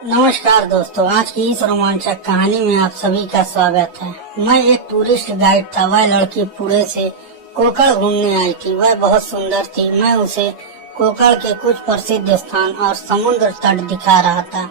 नमस्कार दोस्तों, आज की इस रोमांचक कहानी में आप सभी का स्वागत है। मैं एक टूरिस्ट गाइड था। वह लड़की पुणे से कोकण घूमने आई थी। वह बहुत सुंदर थी। मैं उसे कोकण के कुछ प्रसिद्ध स्थान और समुद्र तट दिखा रहा था।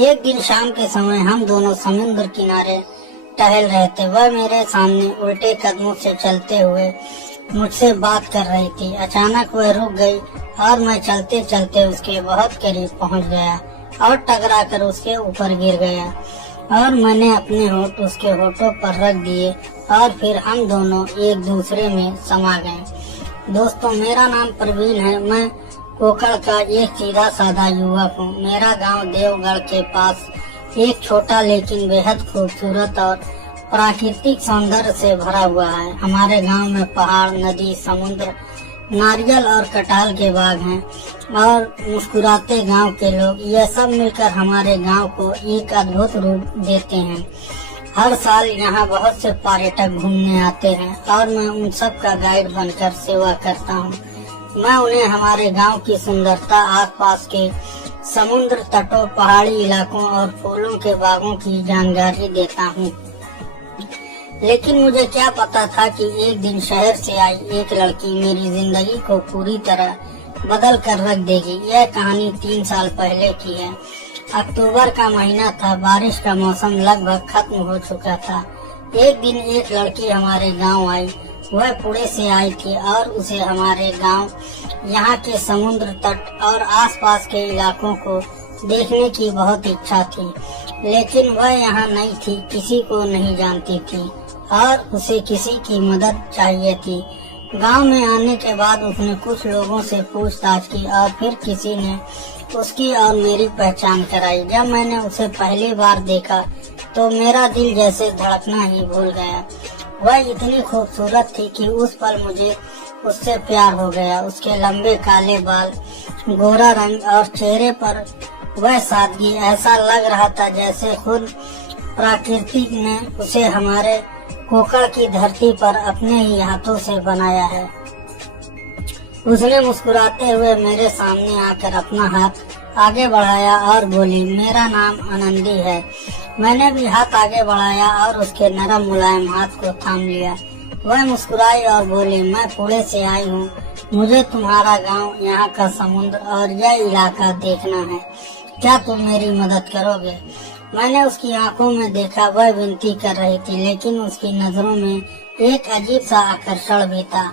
एक दिन शाम के समय हम दोनों समुद्र किनारे टहल रहे थे। वह मेरे सामने उल्टे कदमों से चलते हुए मुझसे बात कर रही थी। अचानक वह रुक गई और मैं चलते चलते उसके बहुत करीब पहुंच गया और टकरा कर उसके ऊपर गिर गया और मैंने अपने होंठ उसके होठों पर रख दिए और फिर हम दोनों एक दूसरे में समा गए। दोस्तों, मेरा नाम प्रवीण है। मैं कोकण का एक सीधा साधा युवक हूँ। मेरा गांव देवगढ़ के पास एक छोटा लेकिन बेहद खूबसूरत और प्राकृतिक सौंदर्य से भरा हुआ है। हमारे गांव में पहाड़, नदी, समुद्र, नारियल और कटहल के बाग हैं और मुस्कुराते गांव के लोग। यह सब मिलकर हमारे गांव को एक अद्भुत रूप देते हैं। हर साल यहाँ बहुत से पर्यटक घूमने आते हैं और मैं उन सब का गाइड बनकर सेवा करता हूँ। मैं उन्हें हमारे गांव की सुंदरता, आसपास के समुद्र तटों, पहाड़ी इलाकों और फूलों के बागों की जानकारी देता हूँ। लेकिन मुझे क्या पता था कि एक दिन शहर से आई एक लड़की मेरी जिंदगी को पूरी तरह बदल कर रख देगी। यह कहानी 3 साल पहले की है। अक्टूबर का महीना था। बारिश का मौसम लगभग खत्म हो चुका था। एक दिन एक लड़की हमारे गांव आई। वह पुणे से आई थी और उसे हमारे गांव, यहाँ के समुद्र तट और आसपास के इलाकों को देखने की बहुत इच्छा थी। लेकिन वह यहाँ नहीं थी, किसी को नहीं जानती थी और उसे किसी की मदद चाहिए थी। गांव में आने के बाद उसने कुछ लोगों से पूछताछ की और फिर किसी ने उसकी और मेरी पहचान कराई। जब मैंने उसे पहली बार देखा तो मेरा दिल जैसे धड़कना ही भूल गया। वह इतनी खूबसूरत थी कि उस पल मुझे उससे प्यार हो गया। उसके लंबे काले बाल, गोरा रंग और चेहरे पर वह सादगी, ऐसा लग रहा था जैसे खुद प्रकृति ने उसे हमारे कोकण की धरती पर अपने ही हाथों से बनाया है। उसने मुस्कुराते हुए मेरे सामने आकर अपना हाथ आगे बढ़ाया और बोली, मेरा नाम आनंदी है। मैंने भी हाथ आगे बढ़ाया और उसके नरम मुलायम हाथ को थाम लिया। वह मुस्कुराई और बोली, मैं पुणे से आई हूँ। मुझे तुम्हारा गांव, यहाँ का समुद्र और यह इलाका देखना है। क्या तुम मेरी मदद करोगे? मैंने उसकी आंखों में देखा। वह विनती कर रही थी, लेकिन उसकी नजरों में एक अजीब सा आकर्षण भी था।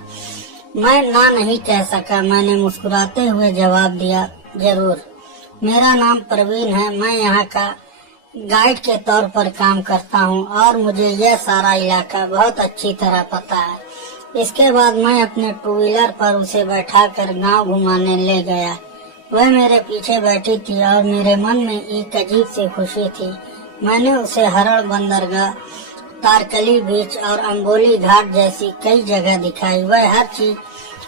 मैं ना नहीं कह सका। मैंने मुस्कुराते हुए जवाब दिया, जरूर। मेरा नाम प्रवीण है। मैं यहाँ का गाइड के तौर पर काम करता हूँ और मुझे यह सारा इलाका बहुत अच्छी तरह पता है। इसके बाद मैं अपने 2 व्हीलर पर उसे बैठाकर गांव घुमाने ले गया। वह मेरे पीछे बैठी थी और मेरे मन में एक अजीब सी खुशी थी। मैंने उसे हरण बंदरगाह, तारकली बीच और अंबोली घाट जैसी कई जगह दिखाई। वह हर चीज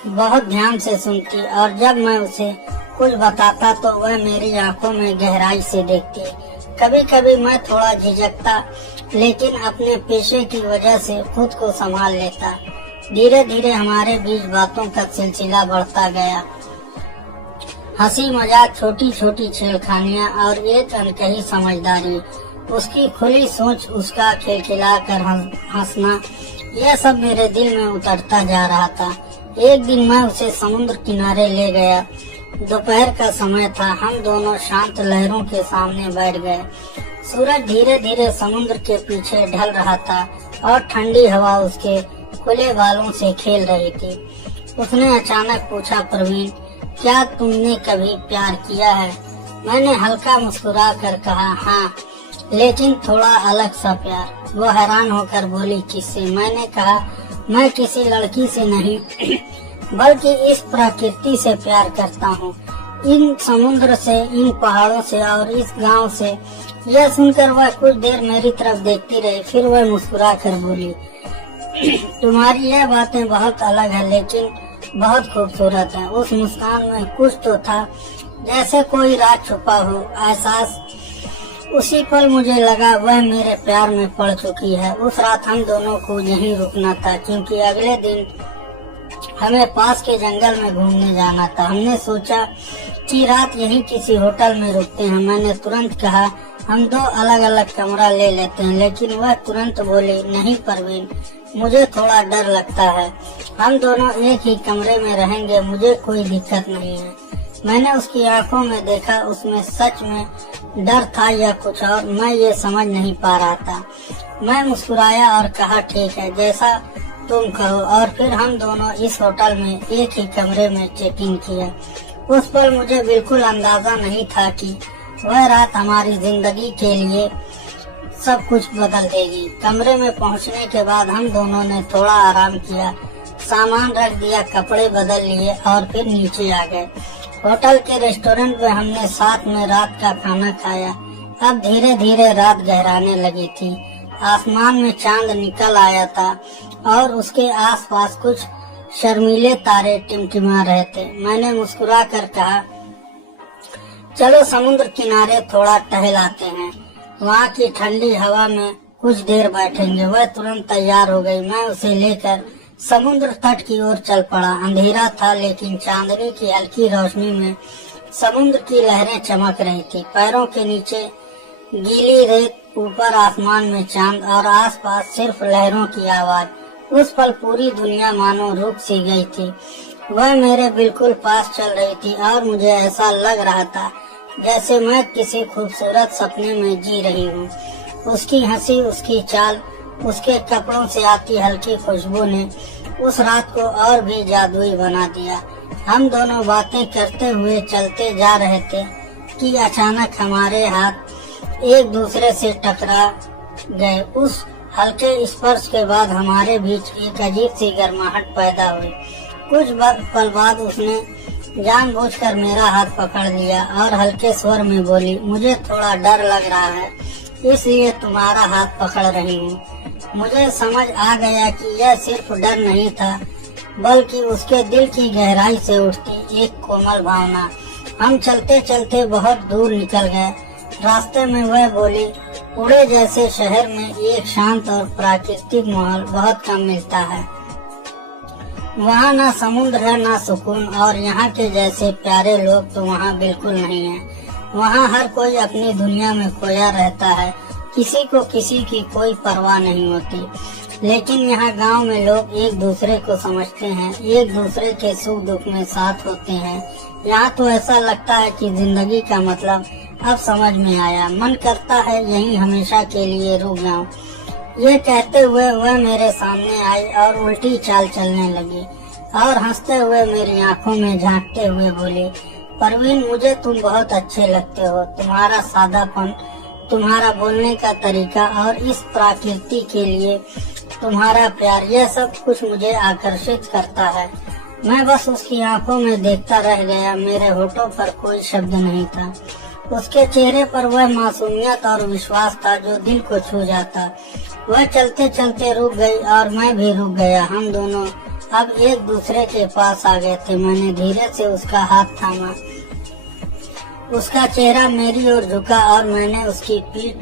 बहुत ध्यान से सुनती और जब मैं उसे कुछ बताता तो वह मेरी आंखों में गहराई से देखती। कभी कभी मैं थोड़ा झिझकता, लेकिन अपने पेशे की वजह से खुद को संभाल लेता। धीरे धीरे हमारे बीच बातों का सिलसिला बढ़ता गया। हंसी मजाक, छोटी छोटी छेड़खानियाँ और एक अनकही समझदारी, उसकी खुली सोच, उसका खिलखिला कर हंसना, यह सब मेरे दिल में उतरता जा रहा था। एक दिन मैं उसे समुद्र किनारे ले गया। दोपहर का समय था। हम दोनों शांत लहरों के सामने बैठ गए। सूरज धीरे धीरे समुद्र के पीछे ढल रहा था और ठंडी हवा उसके खुले बालों से खेल रही थी। उसने अचानक पूछा, प्रवीण, क्या तुमने कभी प्यार किया है? मैंने हल्का मुस्कुरा कर कहा, हाँ, लेकिन थोड़ा अलग सा प्यार। वो हैरान होकर बोली, किससे? मैंने कहा, मैं किसी लड़की से नहीं बल्कि इस प्रकृति से प्यार करता हूँ, इन समुद्र से, इन पहाड़ों से और इस गांव से। यह सुनकर वह कुछ देर मेरी तरफ देखती रही। फिर वह मुस्कुरा कर बोली, तुम्हारी यह बातें बहुत अलग है लेकिन बहुत खूबसूरत है। उस मुस्कान में कुछ तो था, जैसे कोई राज छुपा हो। एहसास उसी पल मुझे लगा वह मेरे प्यार में पड़ चुकी है। उस रात हम दोनों को यहीं रुकना था, क्योंकि अगले दिन हमें पास के जंगल में घूमने जाना था। हमने सोचा कि रात यहीं किसी होटल में रुकते हैं। मैंने तुरंत कहा हम 2 अलग अलग कमरा ले लेते हैं, लेकिन वह तुरंत बोली नहीं परवीन, मुझे थोड़ा डर लगता है। हम दोनों एक ही कमरे में रहेंगे, मुझे कोई दिक्कत नहीं है। मैंने उसकी आंखों में देखा, उसमें सच में डर था या कुछ और, मैं ये समझ नहीं पा रहा था। मैं मुस्कुराया और कहा ठीक है, जैसा तुम कहो। और फिर हम दोनों इस होटल में एक ही कमरे में चेक इन किया। उस पर मुझे बिल्कुल अंदाजा नहीं था कि वह रात हमारी जिंदगी के लिए सब कुछ बदल देगी। कमरे में पहुंचने के बाद हम दोनों ने थोड़ा आराम किया, सामान रख दिया, कपड़े बदल लिए और फिर नीचे आ गए। होटल के रेस्टोरेंट में हमने साथ में रात का खाना खाया। अब धीरे धीरे रात गहराने लगी थी। आसमान में चांद निकल आया था और उसके आसपास कुछ शर्मीले तारे टिमटिमा रहे थे। मैंने मुस्कुरा कर कहा चलो समुद्र किनारे थोड़ा टहल आते हैं, वहाँ की ठंडी हवा में कुछ देर बैठेंगे। वह तुरंत तैयार हो गई। मैं उसे लेकर समुद्र तट की ओर चल पड़ा। अंधेरा था, लेकिन चांदनी की हल्की रोशनी में समुद्र की लहरें चमक रही थी। पैरों के नीचे गीली रेत, ऊपर आसमान में चांद और आसपास सिर्फ लहरों की आवाज। उस पल पूरी दुनिया मानो रुक सी गई थी। वह मेरे बिल्कुल पास चल रही थी और मुझे ऐसा लग रहा था जैसे मैं किसी खूबसूरत सपने में जी रही हूँ। उसकी हंसी, उसकी चाल, उसके कपड़ों से आती हल्की खुशबू ने उस रात को और भी जादुई बना दिया। हम दोनों बातें करते हुए चलते जा रहे थे कि अचानक हमारे हाथ एक दूसरे से टकरा गए। उस हल्के स्पर्श के बाद हमारे बीच एक अजीब सी गर्माहट पैदा हुई। कुछ पल बाद उसने जानबूझकर मेरा हाथ पकड़ लिया और हल्के स्वर में बोली मुझे थोड़ा डर लग रहा है, इसलिए तुम्हारा हाथ पकड़ रही हूँ। मुझे समझ आ गया कि यह सिर्फ डर नहीं था, बल्कि उसके दिल की गहराई से उठती एक कोमल भावना। हम चलते चलते बहुत दूर निकल गए। रास्ते में वह बोली पुणे जैसे शहर में एक शांत और प्राकृतिक माहौल बहुत कम मिलता है। वहाँ ना समुद्र है ना सुकून, और यहाँ के जैसे प्यारे लोग तो वहाँ बिल्कुल नहीं है। वहाँ हर कोई अपनी दुनिया में खोया रहता है, किसी को किसी की कोई परवाह नहीं होती। लेकिन यहाँ गांव में लोग एक दूसरे को समझते हैं, एक दूसरे के सुख दुख में साथ होते हैं। यहाँ तो ऐसा लगता है कि जिंदगी का मतलब अब समझ में आया। मन करता है यहीं हमेशा के लिए रुक जाऊं। ये कहते हुए वह मेरे सामने आई और उल्टी चाल चलने लगी और हंसते हुए मेरी आंखों में झांकते हुए बोली परवीन, मुझे तुम बहुत अच्छे लगते हो। तुम्हारा सादापन, तुम्हारा बोलने का तरीका और इस प्रकृति के लिए तुम्हारा प्यार, यह सब कुछ मुझे आकर्षित करता है। मैं बस उसकी आंखों में देखता रह गया। मेरे होठों पर कोई शब्द नहीं था। उसके चेहरे पर वह मासूमियत और विश्वास था जो दिल को छू जाता। वह चलते चलते रुक गई और मैं भी रुक गया। हम दोनों अब एक दूसरे के पास आ गए थे। मैंने धीरे से उसका हाथ थामा, उसका चेहरा मेरी ओर झुका और मैंने उसकी पीठ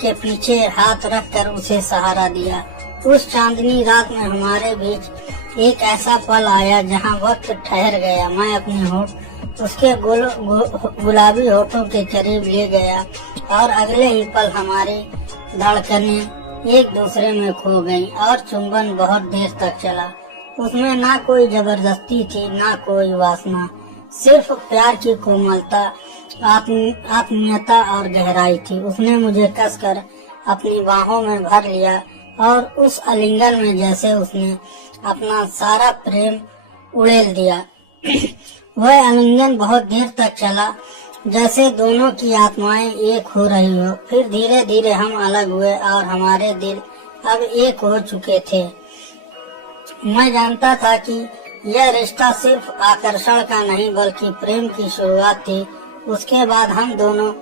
के पीछे हाथ रखकर उसे सहारा दिया। उस चांदनी रात में हमारे बीच एक ऐसा पल आया जहां वक्त ठहर गया। मैं अपने होठ उसके गुलाबी होठों के करीब ले गया और अगले ही पल हमारी धड़कनें एक दूसरे में खो गईं और चुंबन बहुत देर तक चला। उसमें ना कोई जबरदस्ती थी, ना कोई वासना, सिर्फ प्यार की कोमलता, आत्मीयता और गहराई थी। उसने मुझे कसकर अपनी बाहों में भर लिया और उस आलिंगन में जैसे उसने अपना सारा प्रेम उड़ेल दिया। वह आलिंगन बहुत देर तक चला, जैसे दोनों की आत्माएं एक हो रही हो। फिर धीरे धीरे हम अलग हुए और हमारे दिल अब एक हो चुके थे। मैं जानता था कि यह रिश्ता सिर्फ आकर्षण का नहीं बल्कि प्रेम की शुरुआत थी। उसके बाद हम दोनों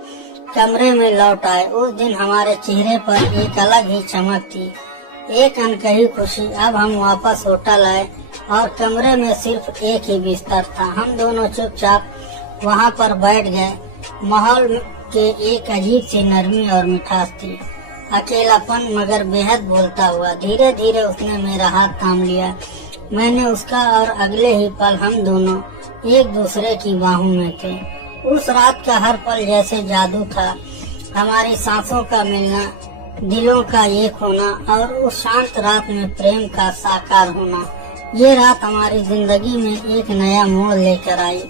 कमरे में लौट आए। उस दिन हमारे चेहरे पर एक अलग ही चमक थी, एक अनकही खुशी। अब हम वापस होटल आए और कमरे में सिर्फ एक ही बिस्तर था। हम दोनों चुपचाप वहाँ पर बैठ गए। माहौल के एक अजीब सी नरमी और मिठास थी, अकेलापन मगर बेहद बोलता हुआ। धीरे धीरे उसने मेरा हाथ थाम लिया, मैंने उसका, और अगले ही पल हम दोनों एक दूसरे की बाहों में थे। उस रात का हर पल जैसे जादू था, हमारी सांसों का मिलना, दिलों का एक होना और उस शांत रात में प्रेम का साकार होना। ये रात हमारी जिंदगी में एक नया मोड़ लेकर आई,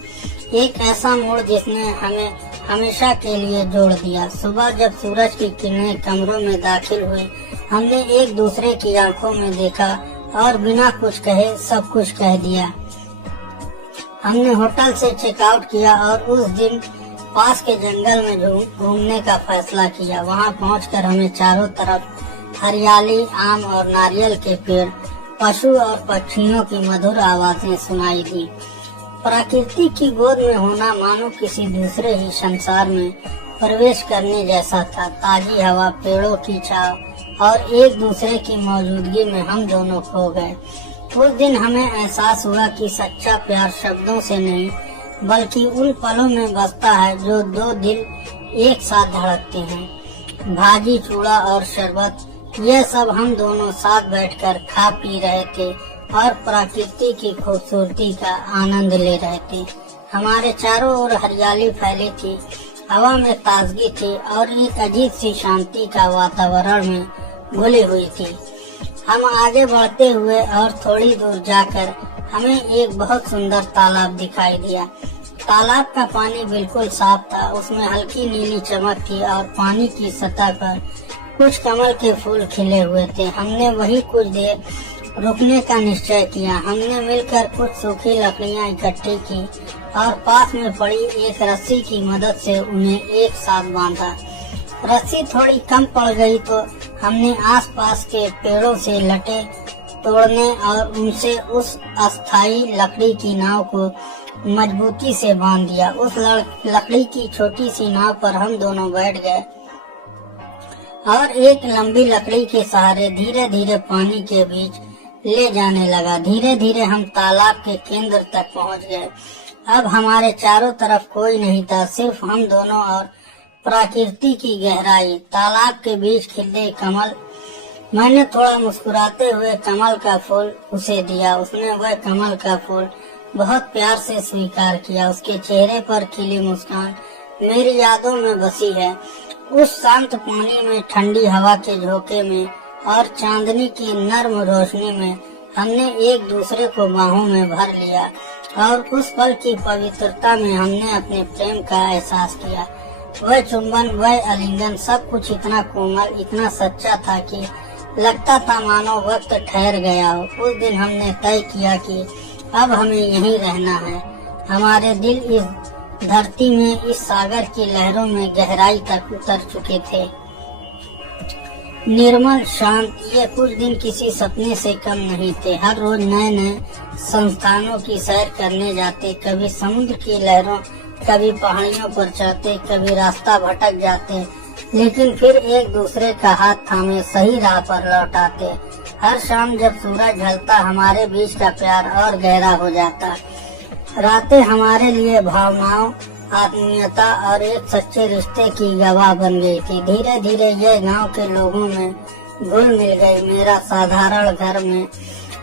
एक ऐसा मोड़ जिसने हमें हमेशा के लिए जोड़ दिया। सुबह जब सूरज की किरणें कमरों में दाखिल हुई, हमने एक दूसरे की आंखों में देखा और बिना कुछ कहे सब कुछ कह दिया। हमने होटल से चेकआउट किया और उस दिन पास के जंगल में घूमने का फैसला किया। वहां पहुंचकर हमें चारों तरफ हरियाली, आम और नारियल के पेड़, पशु और पक्षियों की मधुर आवाजें सुनाई दी। प्रकृति की गोद में होना मानो किसी दूसरे ही संसार में प्रवेश करने जैसा था। ताजी हवा, पेड़ों की छांव और एक दूसरे की मौजूदगी में हम दोनों खो गए। उस दिन हमें एहसास हुआ कि सच्चा प्यार शब्दों से नहीं बल्कि उन पलों में बसता है जो दो दिल एक साथ धड़कते हैं। भाजी, चूड़ा और शरबत, यह सब हम दोनों साथ बैठकर खा पी रहे थे और प्रकृति की खूबसूरती का आनंद ले रहे थे। हमारे चारों ओर हरियाली फैली थी, हवा में ताजगी थी और एक अजीब सी शांति का वातावरण में घुली हुई थी। हम आगे बढ़ते हुए और थोड़ी दूर जाकर हमें एक बहुत सुंदर तालाब दिखाई दिया। तालाब का पानी बिल्कुल साफ था, उसमें हल्की नीली चमक थी और पानी की सतह पर कुछ कमल के फूल खिले हुए थे। हमने वहीं कुछ देर रुकने का निश्चय किया। हमने मिलकर कुछ सूखी लकड़ियां इकट्ठी की और पास में पड़ी एक रस्सी की मदद से उन्हें एक साथ बांधा। रस्सी थोड़ी कम पड़ गई तो हमने आसपास के पेड़ों से लटे तोड़ने और उनसे उस अस्थायी लकड़ी की नाव को मजबूती से बांध दिया। उस लकड़ी की छोटी सी नाव पर हम दोनों बैठ गए और एक लंबी लकड़ी के सहारे धीरे धीरे पानी के बीच ले जाने लगा। धीरे धीरे हम तालाब के केंद्र तक पहुंच गए। अब हमारे चारों तरफ कोई नहीं था, सिर्फ हम दोनों और प्रकृति की गहराई। तालाब के बीच खिले कमल, मैंने थोड़ा मुस्कुराते हुए कमल का फूल उसे दिया। उसने वह कमल का फूल बहुत प्यार से स्वीकार किया। उसके चेहरे पर खिली मुस्कान मेरी यादों में बसी है। उस शांत पानी में, ठंडी हवा के झोंके में और चांदनी की नर्म रोशनी में हमने एक दूसरे को बाहों में भर लिया और उस पल की पवित्रता में हमने अपने प्रेम का एहसास किया। वह चुंबन, वह आलिंगन, सब कुछ इतना कोमल, इतना सच्चा था कि लगता था मानो वक्त ठहर गया हो। उस दिन हमने तय किया कि अब हमें यहीं रहना है। हमारे दिल इस धरती में, इस सागर की लहरों में गहराई तक उतर चुके थे। निर्मल, शांत, ये कुछ दिन किसी सपने से कम नहीं थे। हर रोज नए नए संस्थानों की सैर करने जाते, कभी समुद्र की लहरों, कभी पहाड़ियों पर चढ़ते, कभी रास्ता भटक जाते, लेकिन फिर एक दूसरे का हाथ थामे सही राह पर लौट आते। हर शाम जब सूरज ढलता हमारे बीच का प्यार और गहरा हो जाता। रातें हमारे लिए भावनाओं, आत्मीयता और एक सच्चे रिश्ते की गवाह बन गई थी। धीरे धीरे ये गांव के लोगों में घुल मिल गई। मेरा साधारण घर में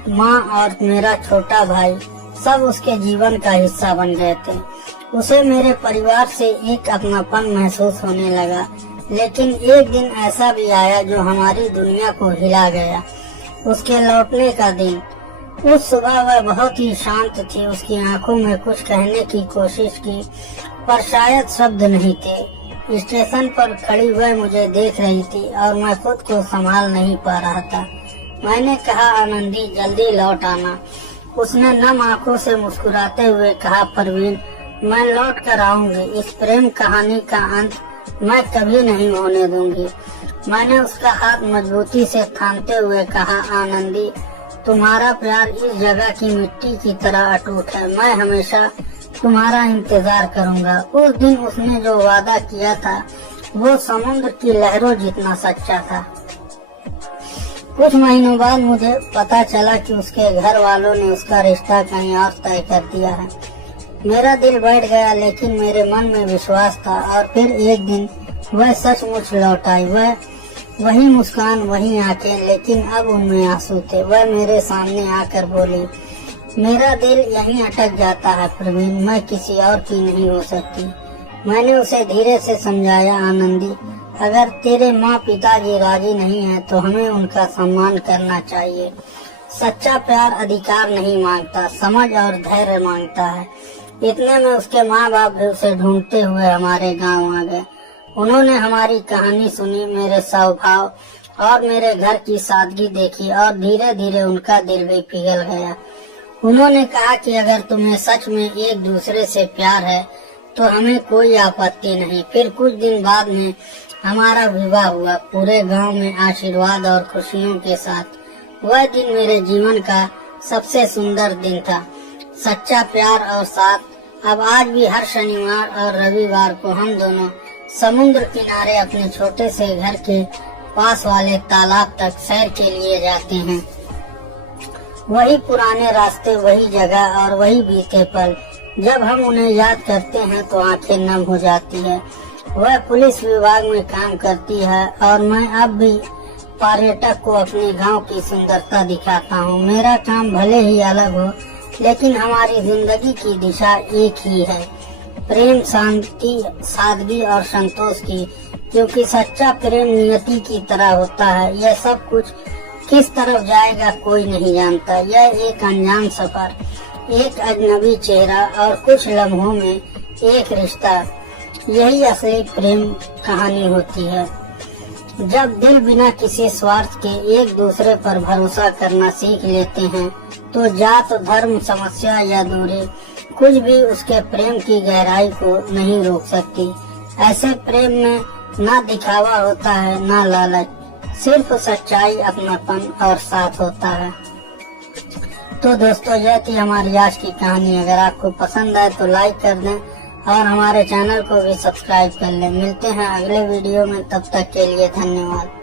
माँ और मेरा छोटा भाई सब उसके जीवन का हिस्सा बन गए थे। उसे मेरे परिवार से एक अपनापन महसूस होने लगा। लेकिन एक दिन ऐसा भी आया जो हमारी दुनिया को हिला गया, उसके लौटने का दिन। उस सुबह वह बहुत ही शांत थी। उसकी आंखों में कुछ कहने की कोशिश की पर शायद शब्द नहीं थे। स्टेशन पर खड़ी वह मुझे देख रही थी और मैं खुद को संभाल नहीं पा रहा था। मैंने कहा, आनंदी, जल्दी लौट आना। उसने नम आंखों से मुस्कुराते हुए कहा, परवीन, मैं लौट कर आऊंगी। इस प्रेम कहानी का अंत मैं कभी नहीं होने दूंगी। मैंने उसका हाथ मजबूती से थामते हुए कहा, आनंदी, तुम्हारा प्यार इस जगह की मिट्टी की तरह अटूट है। मैं हमेशा तुम्हारा इंतजार करूंगा। उस दिन उसने जो वादा किया था वो समुद्र की लहरों जितना सच्चा था। कुछ महीनों बाद मुझे पता चला कि उसके घर वालों ने उसका रिश्ता कहीं और तय कर दिया है। मेरा दिल बैठ गया, लेकिन मेरे मन में विश्वास था। और फिर एक दिन वह सचमुच लौट आई। वह वही मुस्कान, वही आंखें, लेकिन अब उनमें आंसू थे। वह मेरे सामने आकर बोली, मेरा दिल यहीं अटक जाता है प्रवीण, मैं किसी और की नहीं हो सकती। मैंने उसे धीरे से समझाया, आनंदी, अगर तेरे माँ पिताजी राजी नहीं है तो हमें उनका सम्मान करना चाहिए। सच्चा प्यार अधिकार नहीं मांगता, समझ और धैर्य मांगता है। इतने में उसके माँ बाप भी उसे ढूंढते हुए हमारे गांव आ गए। उन्होंने हमारी कहानी सुनी, मेरे स्वभाव और मेरे घर की सादगी देखी और धीरे धीरे उनका दिल भी पिघल गया। उन्होंने कहा कि अगर तुम्हें सच में एक दूसरे से प्यार है तो हमें कोई आपत्ति नहीं। फिर कुछ दिन बाद में हमारा विवाह हुआ, पूरे गांव में आशीर्वाद और खुशियों के साथ। वह दिन मेरे जीवन का सबसे सुंदर दिन था, सच्चा प्यार और साथ। अब आज भी हर शनिवार और रविवार को हम दोनों समुद्र किनारे अपने छोटे से घर के पास वाले तालाब तक सैर के लिए जाते हैं। वही पुराने रास्ते, वही जगह और वही बीते पल। जब हम उन्हें याद करते हैं तो आंखें नम हो जाती है। वह पुलिस विभाग में काम करती है और मैं अब भी पर्यटक को अपने गांव की सुंदरता दिखाता हूँ। मेरा काम भले ही अलग हो, लेकिन हमारी जिंदगी की दिशा एक ही है, प्रेम, शांति, सादगी और संतोष की। क्योंकि सच्चा प्रेम नियति की तरह होता है। यह सब कुछ किस तरफ जाएगा कोई नहीं जानता। यह एक अनजान सफर, एक अजनबी चेहरा और कुछ लम्हों में एक रिश्ता, यही असली प्रेम कहानी होती है। जब दिल बिना किसी स्वार्थ के एक दूसरे पर भरोसा करना सीख लेते हैं तो जात, धर्म, समस्या या दूरी कुछ भी उसके प्रेम की गहराई को नहीं रोक सकती। ऐसे प्रेम में ना दिखावा होता है, ना लालच, सिर्फ सच्चाई, अपनापन और साथ होता है। तो दोस्तों, यह थी हमारी आज की कहानी। अगर आपको पसंद आए तो लाइक कर दें और हमारे चैनल को भी सब्सक्राइब कर लें। मिलते हैं अगले वीडियो में, तब तक के लिए धन्यवाद।